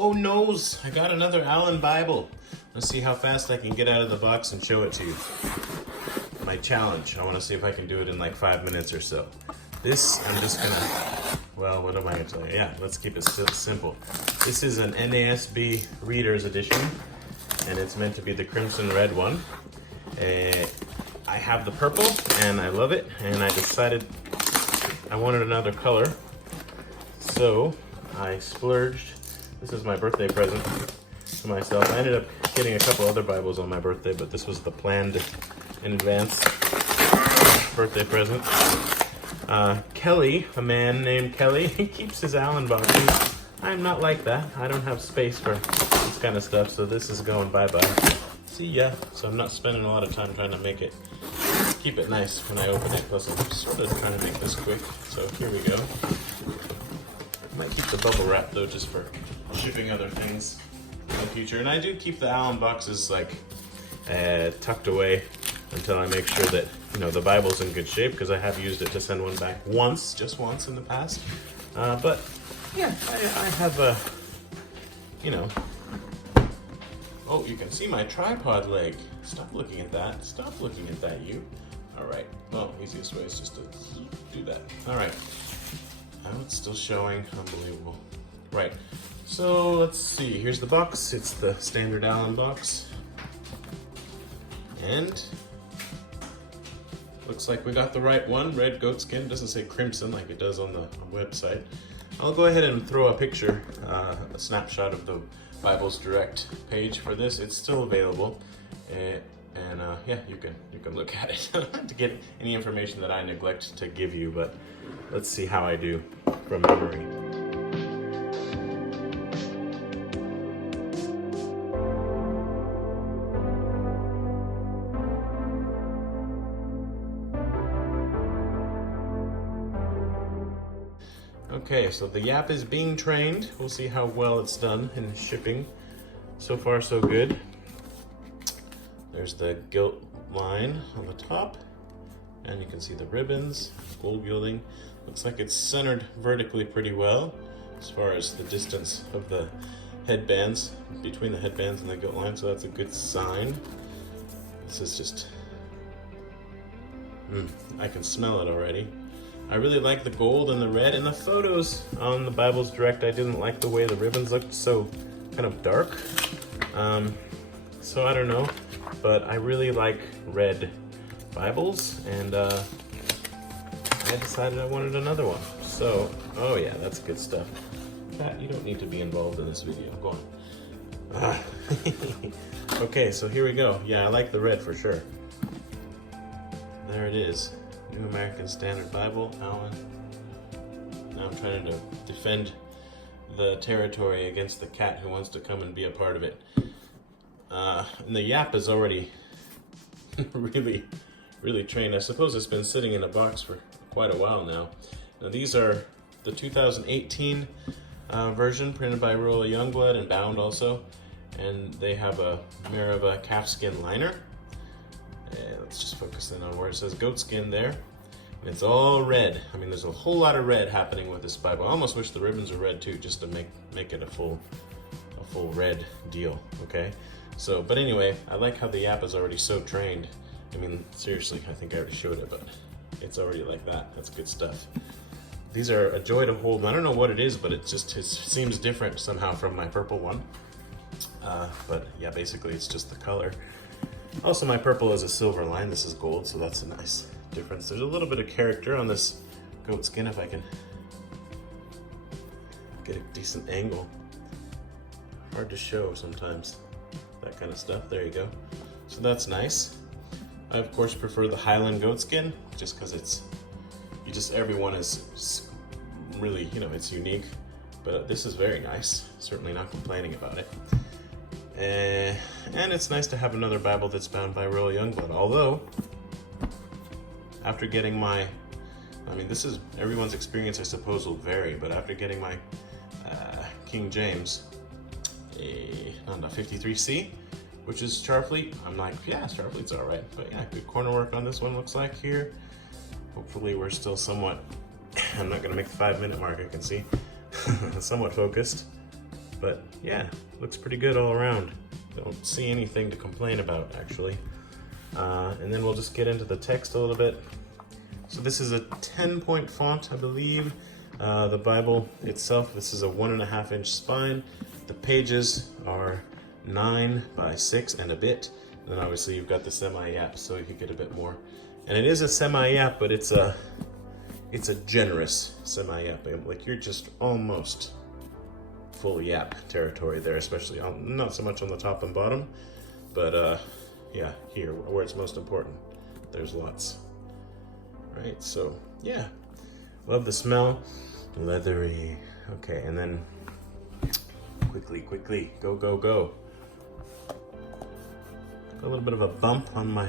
Oh noes, I got another Allan Bible. Let's see how fast I can get out of the box and show it to you. My challenge, I want to see if I can do it in like 5 minutes or so. This, I'm just gonna, well, what am I gonna tell you? Yeah, let's keep it simple. This is an NASB Reader's Edition, and it's meant to be the crimson red one. I have the purple, and I love it, and I decided I wanted another color. So, I splurged. This is my birthday present to myself. I ended up getting a couple other Bibles on my birthday, but this was the planned in advance birthday present. Kelly, a man named Kelly, he keeps his Allan boxes. I'm not like that. I don't have space for this kind of stuff, so this is going bye-bye. See ya. So I'm not spending a lot of time trying to keep it nice when I open it, plus I'm sort of trying to make this quick. So here we go. Might keep the bubble wrap though, just for shipping other things in the future. And I do keep the Allan boxes like tucked away until I make sure that, you know, the Bible's in good shape, because I have used it to send one back just once in the past. But yeah, I have a, you know, oh, you can see my tripod leg. Stop looking at that. Stop looking at that, you. All right. Well, easiest way is just to do that. All right. Now it's still showing. Unbelievable. Right. So let's see. Here's the box. It's the standard Allan box. And looks like we got the right one. Red goatskin. Doesn't say crimson like it does on the website. I'll go ahead and throw a picture, a snapshot of the Bible's Direct page for this. It's still available, and yeah, you can look at it to get any information that I neglect to give you. But let's see how I do from memory. Okay, so the Yap is being trained. We'll see how well it's done in shipping. So far, so good. There's the gilt line on the top, and you can see the ribbons, gold gilding. Looks like it's centered vertically pretty well as far as the distance of the headbands, between the headbands and the gilt line, so that's a good sign. This is just, I can smell it already. I really like the gold and the red. In the photos on the Bible's Direct, I didn't like the way the ribbons looked so kind of dark. So I don't know, but I really like red Bibles, and I decided I wanted another one. So, oh yeah, that's good stuff. Pat, you don't need to be involved in this video. Go on. Okay, so here we go. Yeah, I like the red for sure. There it is. New American Standard Bible, Allan. Now I'm trying to defend the territory against the cat who wants to come and be a part of it. And the Yap is already really trained. I suppose it's been sitting in a box for quite a while now. Now these are the 2018 version, printed by Royal Youngblood and bound also. And they have a Meribah calfskin liner. Let's just focus in on where it says goatskin there. And it's all red. I mean, there's a whole lot of red happening with this Bible. I almost wish the ribbons were red too, just to make it a full red deal, okay? So, but anyway, I like how the Yap is already so trained. I mean, seriously, I think I already showed it, but it's already like that. That's good stuff. These are a joy to hold. I don't know what it is, but it seems different somehow from my purple one. But yeah, basically it's just the color. Also, my purple is a silver line. This is gold, so that's a nice difference. There's a little bit of character on this goatskin, if I can get a decent angle. Hard to show sometimes, that kind of stuff. There you go. So that's nice. I, of course, prefer the Highland goatskin, just because everyone is really, you know, it's unique. But this is very nice. Certainly not complaining about it. And it's nice to have another Bible that's bound by Royal Youngblood. Although, after getting my, I mean, this is everyone's experience, I suppose, will vary. But after getting my King James, on the 53C, which is Starfleet, I'm like, yeah, Starfleet's all right. But yeah, good corner work on this one looks like here. Hopefully, we're still somewhat. I'm not going to make the 5-minute mark. I can see somewhat focused. But yeah, looks pretty good all around. Don't see anything to complain about, actually. And then we'll just get into the text a little bit. So this is a 10-point font, I believe. The Bible itself, this is a 1.5-inch spine. The pages are 9 by 6 and a bit. And then obviously you've got the semi-yap, so you can get a bit more. And it is a semi-yap, but it's a generous semi-yap. Like, you're just almost full yap territory there, especially not so much on the top and bottom, but yeah, here where it's most important, there's lots. Right, so yeah, love the smell, leathery. Okay, and then quickly, go. Got a little bit of a bump on my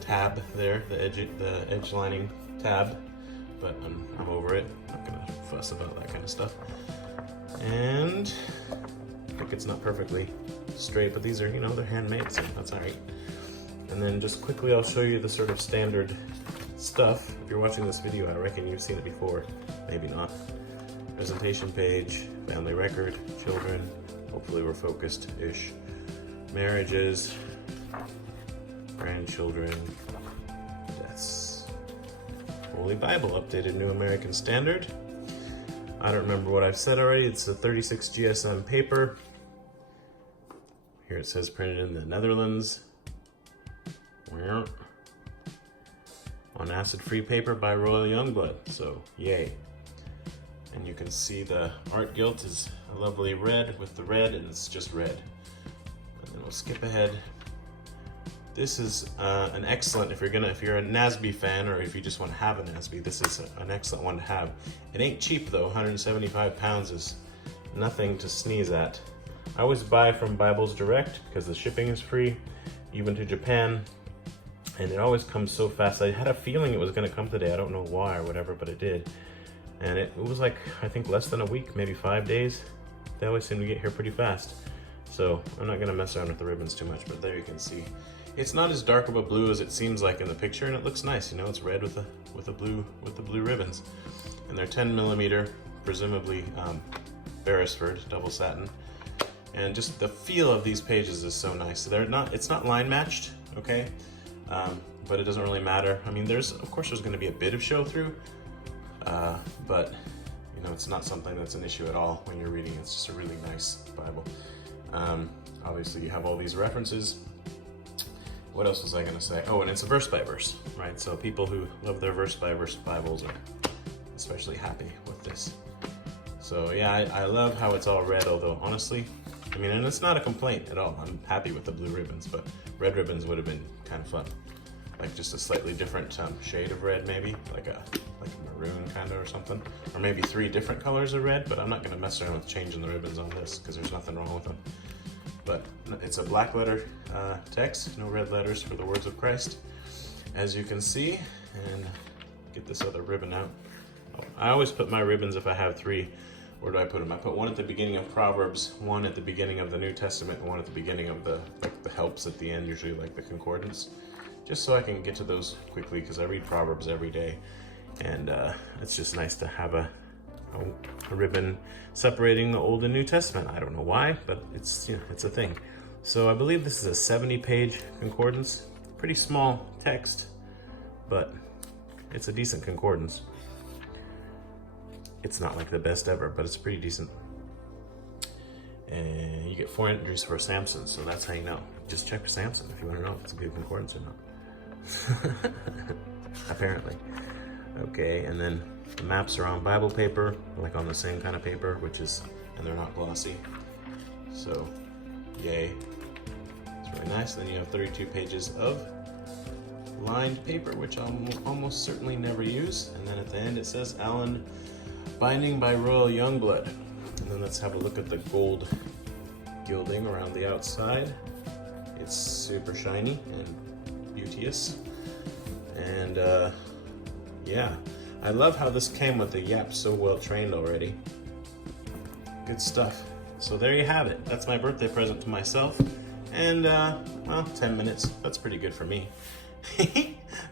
tab there, the edge lining tab, but I'm over it. I'm not gonna fuss about that kind of stuff. And I think it's not perfectly straight, but these are, they're handmade, so that's all right. And then just quickly, I'll show you the sort of standard stuff. If you're watching this video, I reckon you've seen it before, maybe not. Presentation page, family record, children, hopefully we're focused-ish, marriages, grandchildren, deaths. Holy Bible, updated New American Standard. I don't remember what I've said already. It's a 36 GSM paper. Here it says printed in the Netherlands. On acid-free paper by Royal Youngblood, so yay. And you can see the art gilt is a lovely red with the red, and it's just red. And then we'll skip ahead. This is an excellent, if you're a NASB fan, or if you just want to have a NASB, this is an excellent one to have. It ain't cheap though, 175 pounds is nothing to sneeze at. I always buy from Bibles Direct because the shipping is free, even to Japan, and it always comes so fast. I had a feeling it was gonna come today, I don't know why or whatever, but it did. And it was like, I think less than a week, maybe 5 days. They always seem to get here pretty fast. So I'm not gonna mess around with the ribbons too much, but there you can see. It's not as dark of a blue as it seems like in the picture, and it looks nice. It's red with the blue ribbons, and they're 10 millimeter, presumably Beresford double satin. And just the feel of these pages is so nice. It's not line matched, okay, but it doesn't really matter. I mean, of course there's going to be a bit of show through, but it's not something that's an issue at all when you're reading. It's just a really nice Bible. Obviously, you have all these references. What else was I going to say? Oh, and it's a verse by verse, right? So people who love their verse by verse Bibles are especially happy with this. So yeah, I love how it's all red, although honestly, and it's not a complaint at all. I'm happy with the blue ribbons, but red ribbons would have been kind of fun. Like just a slightly different shade of red, maybe like a maroon kind of or something, or maybe 3 different colors of red, but I'm not going to mess around with changing the ribbons on this because there's nothing wrong with them. But it's a black letter text, no red letters for the words of Christ, as you can see. And get this other ribbon out. I always put my ribbons, if I have 3, where do I put them? I put one at the beginning of Proverbs, one at the beginning of the New Testament, and one at the beginning of the helps at the end, usually like the concordance, just so I can get to those quickly because I read Proverbs every day, and it's just nice to have a ribbon separating the Old and New Testament. I don't know why, but it's a thing. So I believe this is a 70-page concordance. Pretty small text, but it's a decent concordance. It's not like the best ever, but it's pretty decent. And you get 4 entries for Samson, so that's how you know. Just check for Samson if you want to know if it's a good concordance or not. Apparently. Okay, and then the maps are on Bible paper, like on the same kind of paper, and they're not glossy. So, yay. It's really nice. Then you have 32 pages of lined paper, which I'll almost certainly never use. And then at the end it says Allan, binding by Royal Youngblood. And then let's have a look at the gold gilding around the outside. It's super shiny and beauteous. And yeah, I love how this came with the yap so well trained already. Good stuff. So there you have it. That's my birthday present to myself. And well, 10 minutes. That's pretty good for me.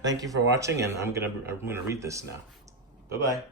Thank you for watching, and I'm gonna read this now. Bye-bye.